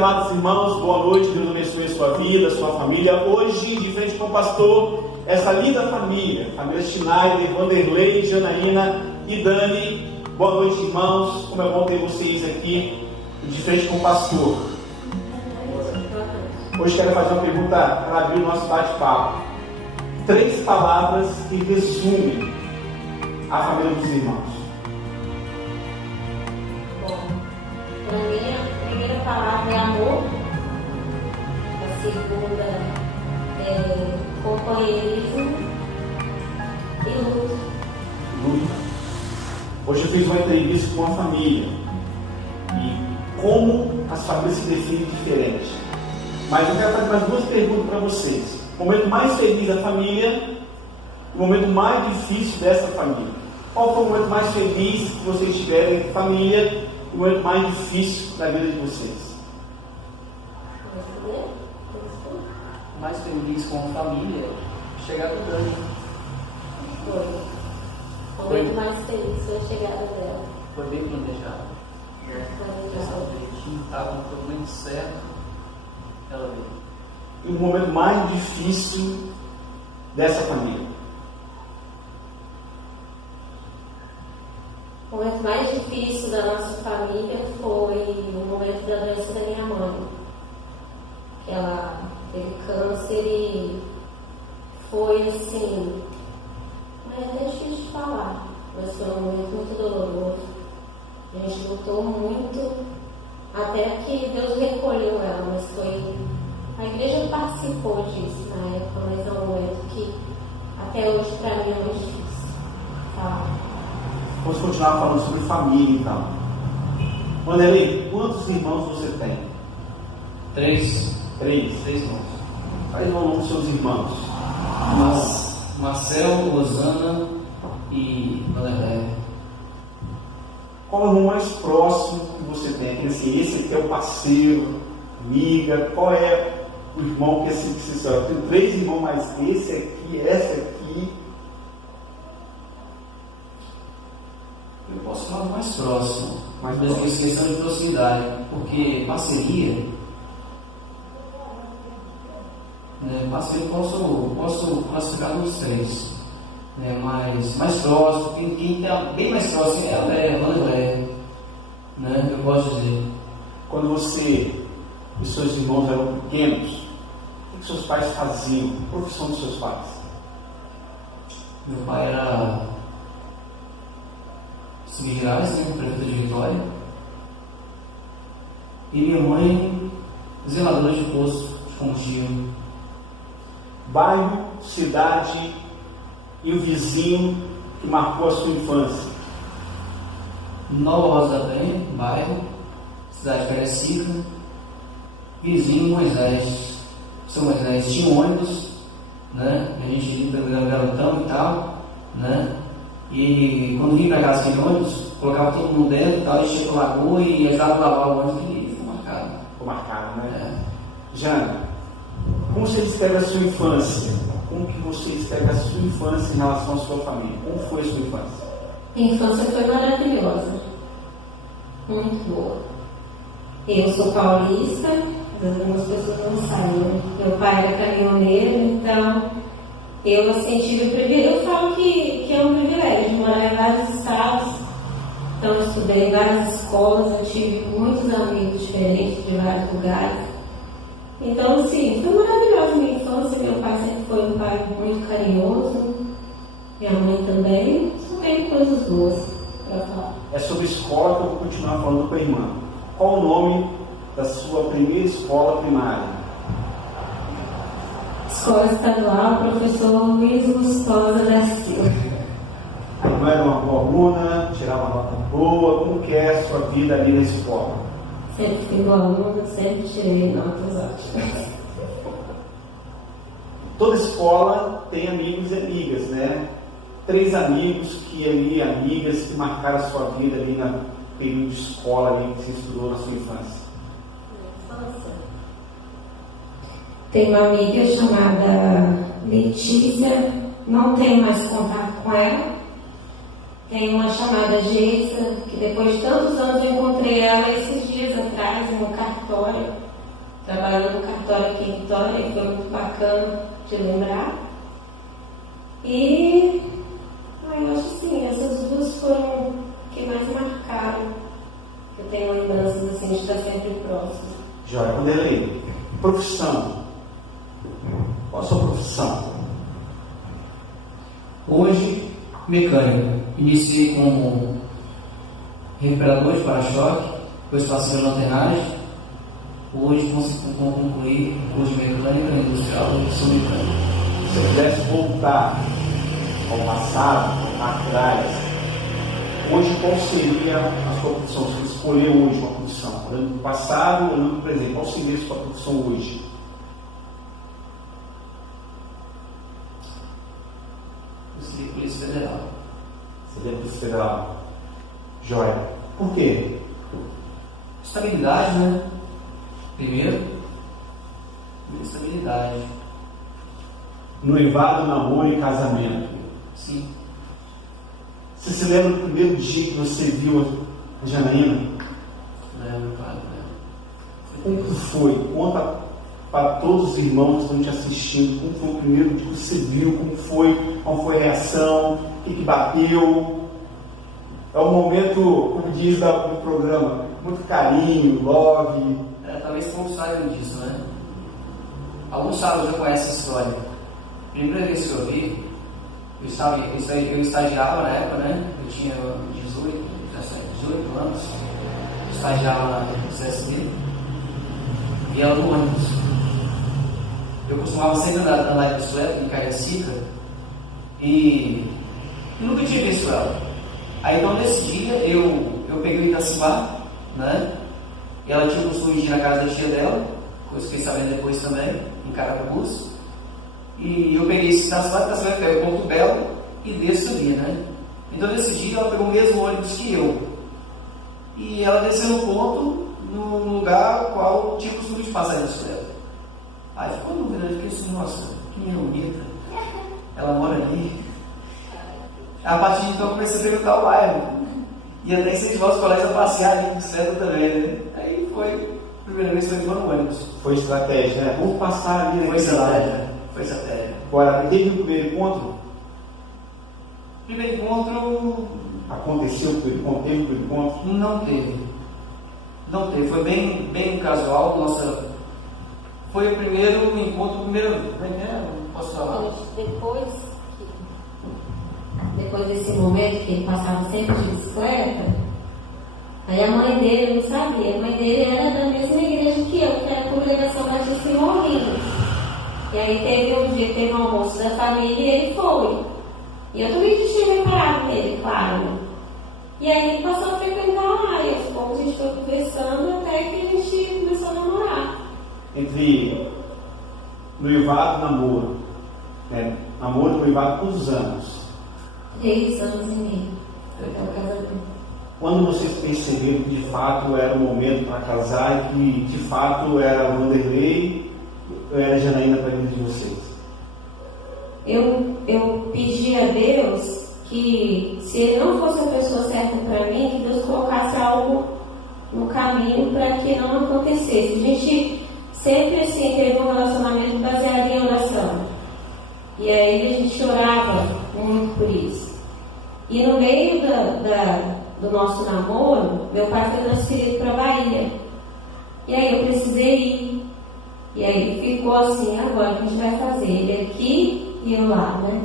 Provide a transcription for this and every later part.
amados irmãos, boa noite, Deus abençoe a sua vida, a sua família. Hoje, de frente com o pastor, essa linda família Schneider, Vanderlei, Janaína e Dani. Boa noite, irmãos, como é bom ter vocês aqui, de frente com o pastor. Hoje quero fazer uma pergunta para abrir o nosso bate-papo. 3 palavras que resumem a família dos irmãos. Para mim, a primeira palavra é amor, a segunda é companheirismo e luta. Luta. Hoje eu fiz uma entrevista com uma família e como as famílias se definem diferente. Mas eu quero fazer mais 2 perguntas para vocês. O momento mais feliz da família, o momento mais difícil dessa família. Qual foi o momento mais feliz que vocês tiveram em família? O momento mais difícil da vida de vocês? Mais feliz com a família, chegar do Dani. Foi. O momento mais feliz foi a chegada dela. Foi bem planejado. Estava no momento certo, ela veio. E o momento mais difícil dessa família? O momento mais difícil da nossa família foi o momento da doença da minha mãe. Ela teve câncer e foi assim, mas é difícil de falar, mas foi um momento muito doloroso. A gente lutou muito até que Deus recolheu ela, mas foi. A igreja participou disso na época, mas é um momento que até hoje para mim é muito difícil falar. Vamos continuar falando sobre família, então. Vanderlei, quantos irmãos você tem? 3. 3 irmãos. Faz o nome dos seus irmãos. Marcel, Rosana e Valéria. Qual é o irmão mais próximo que você tem? Aquele assim, esse aqui é o parceiro, amiga. Qual é o irmão que assim que você sabe? Tem 3 irmãos, mas esse aqui, essa aqui. Eu posso falar do mais próximo, Mais mas próximo. em questão de proximidade, porque parceria, parceria eu posso classificar nos 3, mas mais próximo, quem está bem mais próximo é a André, eu posso dizer. Quando você e seus irmãos eram pequenos, o que seus pais faziam? A profissão dos seus pais? Meu pai era Gerais, prefeito de Vitória, e minha mãe, zeladora de posto de combustível. Bairro, cidade e o vizinho que marcou a sua infância? Nova Rosa da Penha, bairro, cidade de Cariacica, vizinho Moisés. São Moisés tinha um ônibus, a gente ia pelo garotão e tal, E quando vinha para casa aquele ônibus, colocava todo mundo dentro e tal, enchia com lagoa e ajudava a lavar o ônibus que ficou marcado. Ficou marcado, né? Jana, como você descreve a sua infância? Como que você descreve a sua infância em relação à sua família? Como foi a sua infância? A infância foi maravilhosa, muito boa. Eu sou paulista, algumas pessoas não sabem. Meu pai era caminhoneiro, então eu tive o privilégio. Eu falo que é um privilégio morar em vários estados. Então eu estudei em várias escolas, eu tive muitos amigos diferentes de vários lugares. Então, sim, foi maravilhosa a minha infância. Meu pai sempre foi um pai muito carinhoso, minha mãe também. Só tem coisas boas para falar. É sobre escola que eu vou continuar falando com a irmã. Qual o nome da sua primeira escola primária? Escola Estadual, professor Luiz Gustosa da Silva. A irmã era uma boa aluna, tirava uma nota boa. Como que é a sua vida ali na escola? Sempre fui boa aluna, sempre tirei notas ótimas. Toda escola tem amigos e amigas, né? 3 amigos amigas que marcaram a sua vida ali no período de escola ali que você estudou na sua infância. Tem uma amiga chamada Letícia, não tenho mais contato com ela. Tem uma chamada Geisa, que depois de tantos anos eu encontrei ela esses dias atrás no cartório. trabalhando no cartório aqui em Vitória, e foi muito bacana de lembrar. E eu acho assim, essas duas foram que mais marcaram. Eu tenho lembranças assim, de estar sempre próximo. Jóia, Vanderlei, profissão. Qual a sua profissão? Hoje, mecânico. Iniciei como recuperador de para-choque, depois passei na lanternagem. Hoje consegui concluir o curso de mecânica industrial e sou mecânico. Se você pudesse voltar ao passado, atrás, hoje qual seria a sua profissão? Se você escolher hoje uma profissão, olhando para o passado, olhando para o presente, qual seria a sua profissão hoje? Eu seria Polícia Federal. Seria Polícia Federal. Jóia. Por quê? Estabilidade, né? Primeiro, estabilidade. Noivado, namoro e casamento. Sim. Você se lembra do primeiro dia que você viu a Janaína? Lembro, claro. Como que foi? Conta para todos os irmãos que estão te assistindo. Como foi o primeiro dia que você viu? Como foi a reação? O que bateu? É um momento, como diz do programa, muito carinho, love. Talvez poucos saibam disso, né? Alguns sabem, já conhecem a história. Primeira vez que eu vi, eu estagiava na época, né? Eu tinha 18 anos, estagiava no CSD, e ela no ônibus. Eu costumava sempre andar de bicicleta em Cariacica e nunca tinha visto ela. Aí então nesse dia eu peguei o Itacimar, né? E ela tinha o costume de ir na casa da tia dela, coisa que eu fiquei sabendo depois também, em Caracabus. E eu peguei esse Itacimar, que era o Porto Belo, e desço ali, né? Então nesse dia ela pegou o mesmo ônibus que eu. E ela desceu no ponto, no lugar ao qual tinha o costume de passar de bicicleta. Aí ficou dúvida, eu fiquei assim, nossa, que menina bonita. Ela mora ali. A partir de então eu comecei a perguntar o bairro. E até incentivar os colegas a passear ali com bicicleta também, né? Aí foi a primeira vez que eu fui no ônibus. Foi estratégia, né? Vamos passar ali. Foi estratégia. Foi estratégia. Agora, teve o primeiro encontro? Primeiro encontro... Aconteceu o primeiro encontro? Não teve. Não teve. Foi bem casual. Nossa... Foi o primeiro encontro, como é que é? Posso falar? Depois desse momento que ele passava sempre de bicicleta, aí a mãe dele, eu não sabia, a mãe dele era da mesma igreja que eu, que era a Congregação Batista em Morrinhos. E aí teve um almoço da família e ele foi. E eu também tinha reparado nele, claro. E aí ele passou a frequentar lá, e aos poucos a gente foi conversando até que a gente começou a namorar. Entre noivado e namoro, né? Namoro e noivado, quantos anos? 3 anos e meio até o casamento. Quando vocês perceberam que de fato era o momento para casar e que de fato era Vanderlei ou era Janaína para a vida de vocês? Eu pedi a Deus que, se ele não fosse a pessoa certa para mim, que Deus colocasse algo no caminho para que não acontecesse. A gente sempre assim teve um relacionamento baseado em oração. E aí a gente orava muito por isso. E no meio do nosso namoro, meu pai foi transferido para a Bahia. E aí eu precisei ir. E aí ficou assim, agora a gente vai fazer ele aqui e eu lá, né?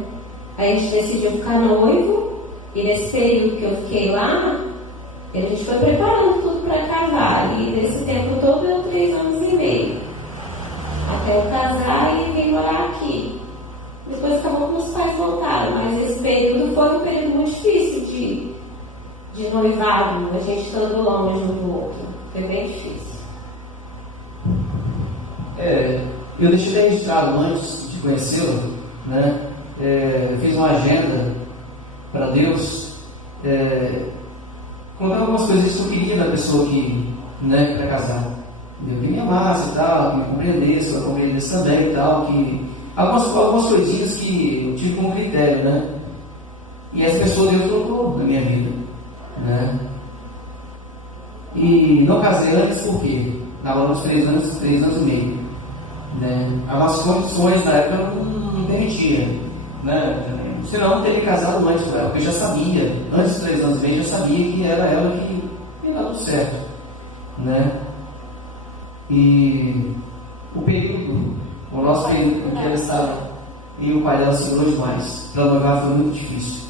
Aí a gente decidiu ficar noivo. E nesse período que eu fiquei lá, a gente foi preparando tudo para casar. E nesse tempo todo deu 3 anos e meio. Até eu casar e vim morar aqui. Depois acabou que os pais voltaram, mas esse período foi um período muito difícil de noivado, a gente estando longe um do outro. Foi bem difícil. Eu deixei registrado antes de conhecê-lo, né? Fiz uma agenda para Deus, colocar algumas coisas que eu queria da pessoa que, né, para casar. Que me amasse e tal, que me compreendesse, que eu compreendesse também e tal, que algumas coisinhas que eu tive como critério, né? E as pessoas Deus trocou na minha vida, né? E não casei antes por quê? namoramos 3 anos e meio. Né? As nossas condições na época não permitiam, né? Senão não teria casado antes com ela, porque eu já sabia, antes de 3 anos e meio, já sabia que era ela que ia dar tudo certo, né? E o período, o nosso período que ela estava e o pai dela segurou demais, para noivar foi muito difícil.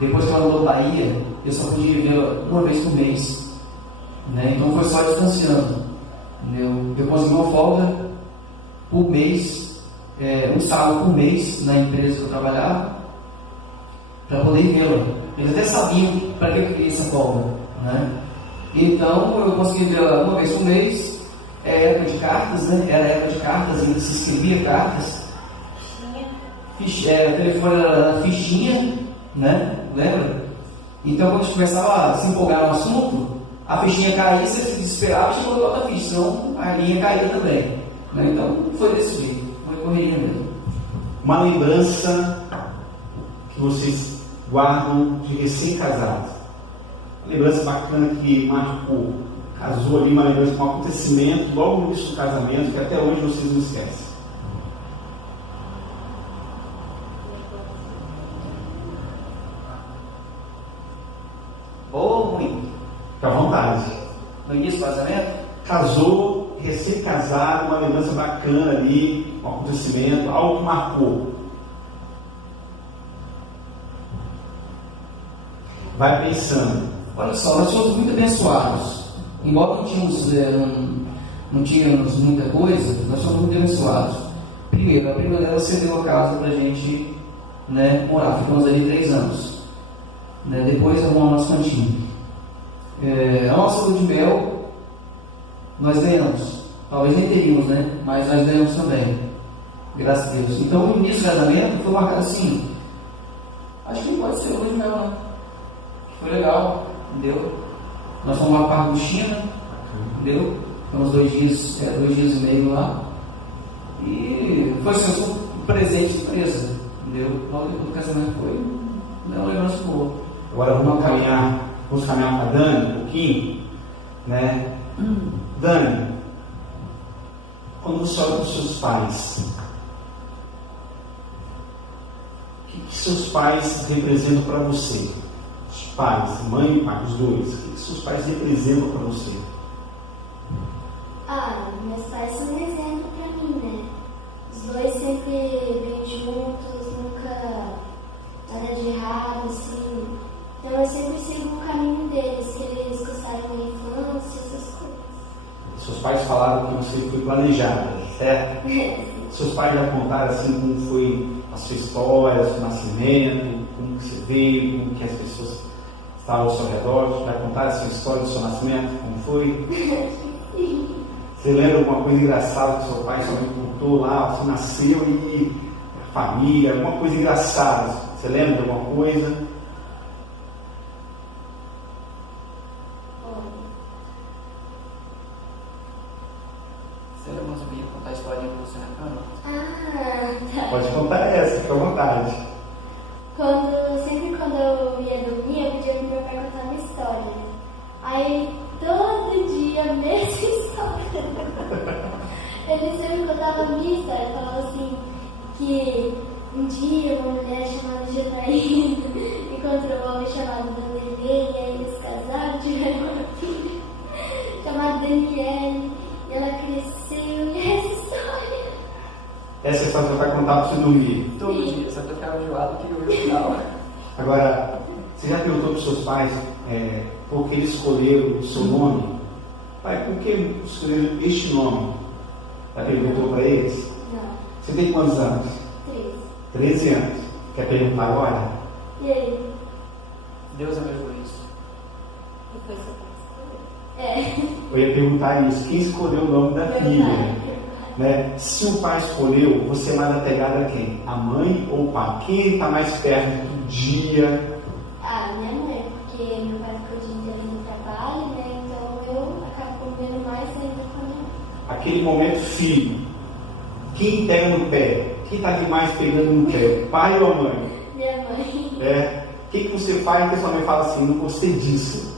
Depois que ela mudou para Bahia, eu só podia vê-la uma vez por mês, né? Então foi só distanciando. Eu consegui uma folga por mês, um sábado por mês na empresa que eu trabalhava, para poder vê-la. Eles até sabiam para que eu queria essa folga, né? Então eu consegui vê-la uma vez por mês. Época de cartas, né? Era época de cartas, ainda se escrevia cartas. O telefone era na fichinha, né? Lembra? Então quando a gente começava a se empolgar no assunto, a fichinha caía, você se desesperava e chegou outra ficha, senão a linha caía também. Né? Então foi desse jeito, foi correria mesmo. Uma lembrança que vocês guardam de recém-casados. Uma lembrança bacana que marcou, casou ali, uma lembrança com um acontecimento logo no início do casamento que até hoje vocês não esquecem. Ou ruim? Fica à vontade. No início do casamento? Casou, recém-casado, uma lembrança bacana ali, um acontecimento, algo que marcou. Vai pensando. Olha só, nós somos muito abençoados. Embora não tínhamos muita coisa, nós somos muito abençoados. Primeiro, a prima dela cedeu a casa para a gente, né, morar. Ficamos ali 3 anos. Né, depois arrumamos nosso cantinho. A nossa lua de mel, nós ganhamos. Talvez nem teríamos, né? Mas nós ganhamos também. Graças a Deus. Então, o início do casamento foi marcado assim. Acho que pode ser lua de mel, né? Foi legal, entendeu? Nós fomos lá para a China, entendeu? Ficamos 2 dias e meio lá. E foi assim, um presente surpresa, entendeu? Logo depois do casamento foi uma lembrança boa. Agora vamos caminhar para a Dani um pouquinho, né? Dani, quando você olha para os seus pais, o que seus pais representam para você? Os pais, mãe e pai, os dois, o que seus pais representam para você? Meus pais são um exemplo para mim, né? Os dois sempre vêm juntos, nunca nada de errado, assim. Então eu sempre sigo o caminho deles, que eles gostaram da minha infância, essas coisas. Seus pais falaram que você foi planejada, certo? Seus pais já contaram assim como foi a sua história, o seu nascimento, como que você veio, como que as pessoas estavam ao seu redor, já contaram a sua história do seu nascimento, como foi? Você lembra alguma coisa engraçada que seu pai e sua mãe contou lá, você nasceu e a família, alguma coisa engraçada? Você lembra de alguma coisa? Você lembra mais ou menos contar a historinha para você na cama? Tá. Pode contar essa, fica à vontade. Sempre quando eu ia dormir, eu pedia pro meu pai contar uma história. Aí, todo dia, a mesma história. Ele sempre contava a minha história. Falava assim, que um dia uma mulher chamada Janaína encontrou um homem chamado Vanderlei, e aí eles casaram, tiveram uma filha chamada Daniele, e ela cresceu, e essa história. Essa história você vai contar para você dormir. Todo dia, só que eu ficava enjoado que eu ia final. Agora, você já perguntou para os seus pais por que eles escolheram o seu nome? Pai, por que escolheram este nome? Já perguntou para eles? Não. Você tem quantos anos? 13 anos. Quer perguntar agora? E aí? Deus abençoe isso. E foi seu pai escolher. Eu ia perguntar isso. Quem escolheu o nome da filha? Né? Se o pai escolheu, você é mais apegado a quem? A mãe ou o pai? Quem está mais perto do dia? Minha mãe, porque meu pai ficou o dia inteiro no trabalho, né? Então eu acabo convivendo mais ainda com a minha mãe. Aquele momento filho. Quem pega no pé? Quem está aqui mais pegando no pé? Pai ou a mãe? Minha mãe. O que você faz que a sua mãe fala assim, não gostei disso?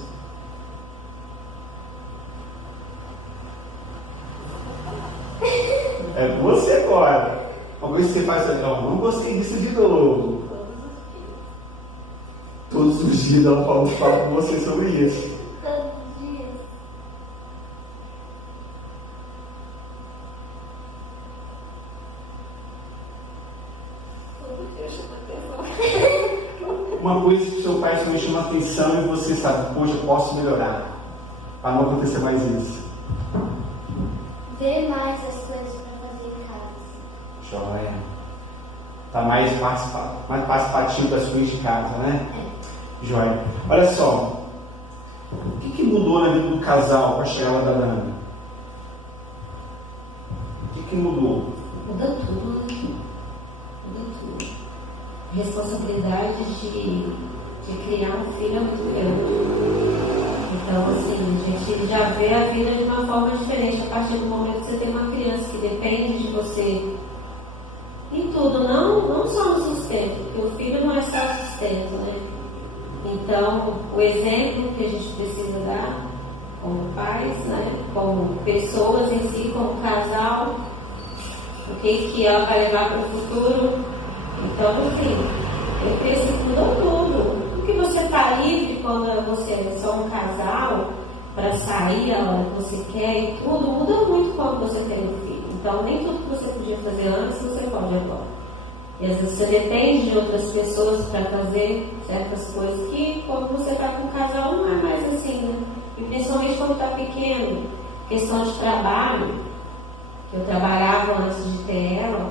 Alguma vez você faz assim, não gostei disso de novo. Todos os dias ela fala com você sobre isso. Todos os dias. Todo dia chama atenção. Uma coisa que seu pai só chama atenção e você sabe, poxa, eu posso melhorar. Para não acontecer mais isso. Ver mais as coisas para fazer em casa. Joia. Tá mais participativo das coisas de casa, né? Joia. Olha só. O que mudou na vida do casal com a chegada da Dani? O que mudou? Muda tudo, né? Muda tudo. Responsabilidade de criar um filho é muito grande. Então, assim, a gente já vê a vida de uma forma diferente a partir do momento que você tem uma criança que depende de você em tudo, não só no sustento, porque o filho não é só sustento, né? Então, o exemplo que a gente precisa dar como pais, né? Como pessoas em si, como casal, o que ela vai levar para o futuro. Então, assim, eu penso que mudou tudo. Porque você está livre quando você é só um casal para sair a hora que você quer e tudo, muda muito quando você tem um filho. Então, nem tudo que você podia fazer antes, você pode agora. E às vezes você depende de outras pessoas para fazer certas coisas que quando você está com um casal não é mais assim, né? E principalmente quando está pequeno, questão de trabalho, que eu trabalhava antes de ter ela,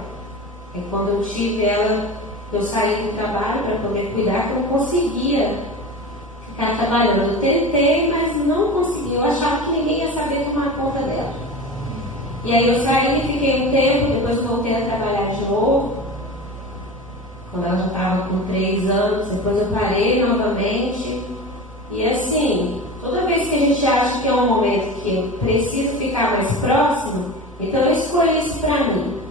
e quando eu tive ela, eu saí do trabalho para poder cuidar, que eu não conseguia ficar trabalhando. Eu tentei, mas não consegui. Eu achava que ninguém ia saber tomar conta dela. E aí eu saí, fiquei um tempo, depois voltei a trabalhar de novo. Quando ela já estava com 3 anos, depois eu parei novamente. E assim, toda vez que a gente acha que é um momento que eu preciso ficar mais próximo, então eu escolhi isso para mim.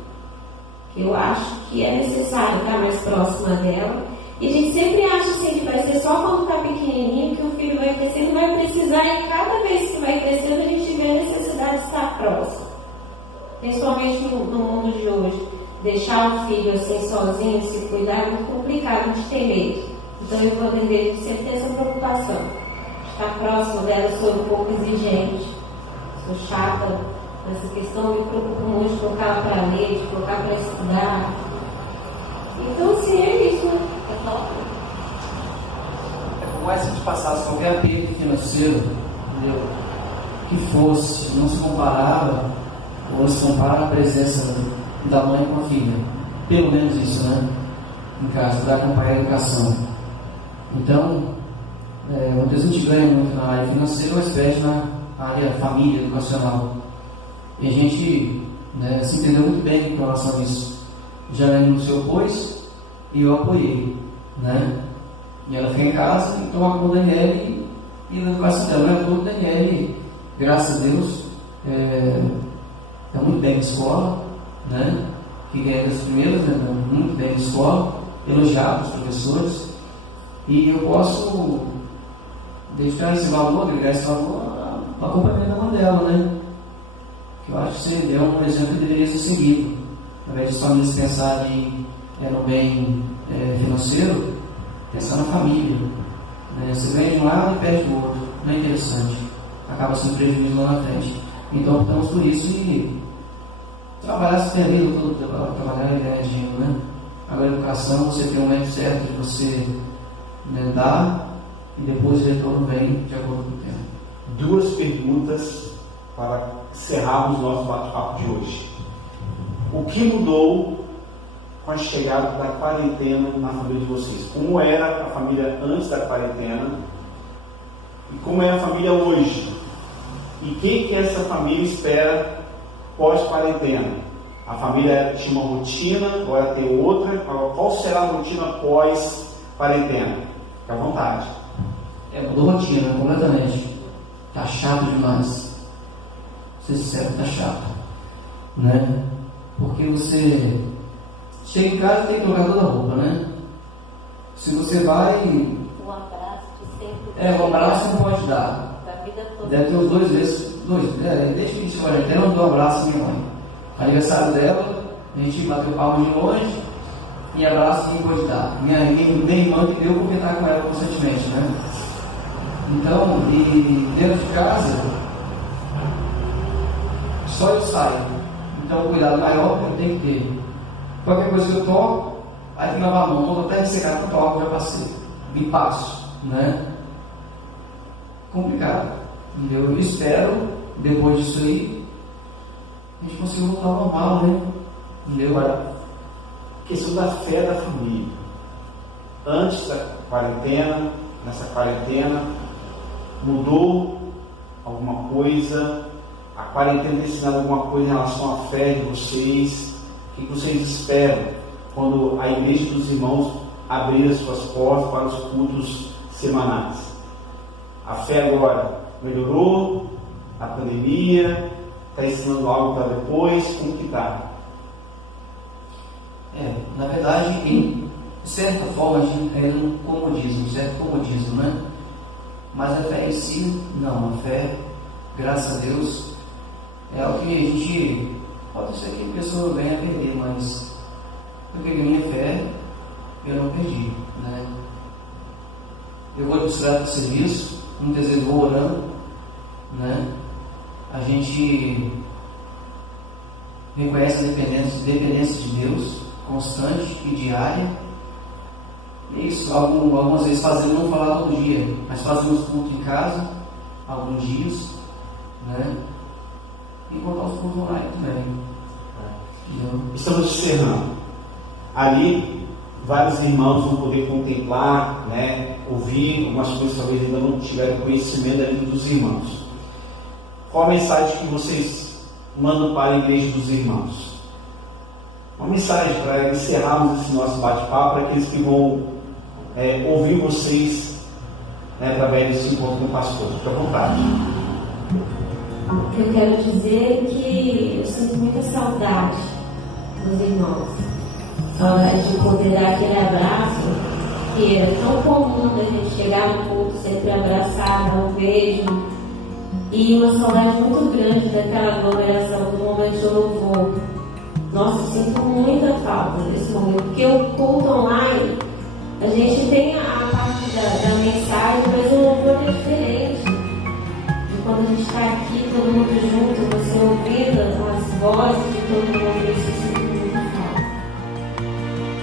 Eu acho que é necessário estar mais próxima dela. E a gente sempre acha assim que vai ser só quando está pequenininho que o filho vai crescendo, vai precisar, e cada vez que vai crescendo a gente vê a necessidade de estar próximo. Principalmente no mundo de hoje. Deixar o filho assim sozinho, se cuidar, é muito complicado, a gente tem medo. Então eu vou dever sempre ter essa preocupação. Estar próximo dela, eu sou um pouco exigente, sou chata nessa questão, me preocupo muito de colocar ela para ler, de colocar para estudar. Então, assim, é isso, né? É top. É como mais se a gente passasse qualquer aperto financeiro, entendeu? Que fosse, não se comparava, ou se compara a presença da mãe com a filha. Pelo menos isso, né? Em casa, para acompanhar a educação. Então, muitas vezes a gente ganha muito na área financeira, mas perde na área família, educacional. E a gente se entendeu muito bem com relação a isso. Já não se opôs e eu apoiei, né? E ela fica em casa e toma conta da Daniele e a educação dela. Não é tudo, Daniele, graças a Deus, está muito bem na escola, né? Que ganha das primeiras, né? Muito bem na escola, elogiado os professores. E eu posso deixar esse valor, agregar esse valor ao acompanhamento da mãe dela, né? Eu acho que você é um exemplo que deveria ser seguido. Ao invés de famílias pensarem no bem financeiro, pensar na família. Né? Você ganha de um lado e perde do outro. Não é interessante. Acaba sendo prejuízo lá na frente. Então optamos por isso e trabalhar se tem a vida toda, trabalhar e ganhar dinheiro, né? Agora a educação, você tem um momento certo de você dar e depois o retorno vem de acordo com o tempo. 2 perguntas para encerrarmos o nosso bate-papo de hoje. O que mudou com a chegada da quarentena na família de vocês? Como era a família antes da quarentena? E como é a família hoje? E o que essa família espera pós-quarentena? A família tinha uma rotina, agora tem outra. Qual será a rotina pós-quarentena? Fique à vontade. Mudou a rotina completamente. Tá chato demais. Ser sincero, tá chato, né? Porque você chega em casa e tem que trocar toda a roupa, né? Se você vai... Um abraço de sempre. Um abraço não pode dar. Da vida toda. Deve ter uns 2 vezes. Desde que a gente quarentena, eu não dou um abraço à minha mãe. Aniversário dela, A gente bateu palma de longe e abraço quem pode dar. Minha irmã que deu porque está com ela constantemente, né? Então, e dentro de casa, só eu saio. Então, o cuidado maior que eu tenho que ter. Qualquer coisa que eu toco, aí tem que lavar a mão, quando até ressecar que eu toco, já passei. Me passo, né? Complicado. Entendeu? Eu espero, depois disso aí, a gente consiga voltar ao normal, né? Entendeu? Agora, questão da fé da família. Antes da quarentena, nessa quarentena, mudou alguma coisa? A quarentena tem ensinado alguma coisa em relação à fé de vocês? O que vocês esperam quando a Igreja dos Irmãos abrir as suas portas para os cultos semanais? A fé agora melhorou? A pandemia está ensinando algo para depois? Como que está? Na verdade, em certa forma, a gente é um comodismo, certo comodismo, né? Mas a fé em si, não. A fé, graças a Deus, é algo que a gente, pode ser que a pessoa venha a perder, mas eu peguei minha fé, eu não perdi, né? Eu vou buscar o serviço, muitas vezes vou orando, né? A gente reconhece a dependência de Deus, constante e diária. Isso, algumas vezes fazemos, não falar todo dia, mas fazemos culto em casa, alguns dias, né? E botar os cultos online também. Estamos encerrando. Ali, vários irmãos vão poder contemplar, né? Ouvir algumas coisas que talvez ainda não tiveram conhecimento da vida dos irmãos. Qual a mensagem que vocês mandam para a Igreja dos Irmãos? Uma mensagem para encerrarmos esse nosso bate-papo, para aqueles que vão ouvir vocês, né, através desse encontro com o pastor. Fique à vontade. Eu quero dizer que eu sinto muita saudade dos irmãos. Saudade de poder dar aquele abraço que era tão comum da gente chegar no culto, sempre abraçar, dar um beijo. E uma saudade muito grande daquela aglomeração, do momento de louvor. Nossa, eu sinto muita falta desse momento, porque o culto online, a gente tem a parte da mensagem, mas o louvor é diferente. E quando a gente está aqui, todo mundo junto, você ouvindo as vozes de todo mundo, isso eu sinto muita falta.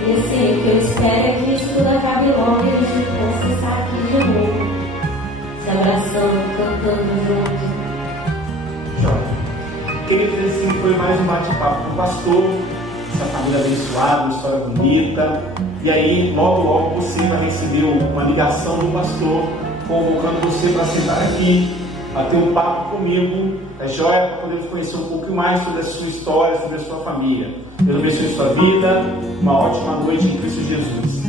E assim, o que eu espero é que isso tudo acabe logo e a gente possa estar aqui de novo, se abraçando, cantando junto. Queridos, esse foi mais um bate-papo com o pastor, essa família abençoada, uma história bonita. E aí, logo você vai receber uma ligação do pastor, convocando você para sentar aqui, bater um papo comigo, é joia, para podermos conhecer um pouco mais sobre a sua história, sobre a sua família. Deus abençoe a sua vida, uma ótima noite em Cristo Jesus.